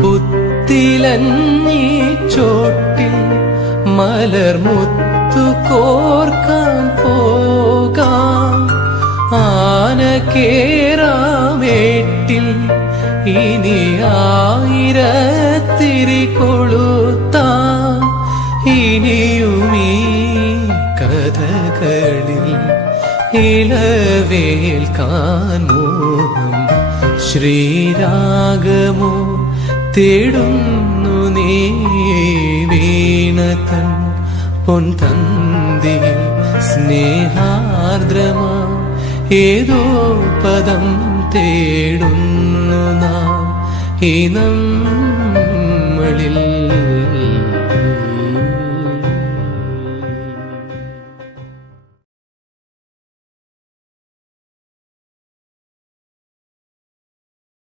പുത്തിലഞ്ഞി ചോട്ടിൽ മലർമുത്തു കോർക്കാൻ പോകാം. ആന കേറാമേട്ടിൽ ഇനി ആയിരത്തിരി കൊളുത്താം. ഇനിയുമീ കഥകളിൽ ഇളവേൽക്കാൻ മോഹം. ശ്രീരാഗമോ തേടുന്നു നീ വീണതൻ പൊൻതന്തിയിൽ സ്നേഹാർദ്രമാ ഏതോ പദം തേടുന്നു നാം ഈ നമ്മളിൽ.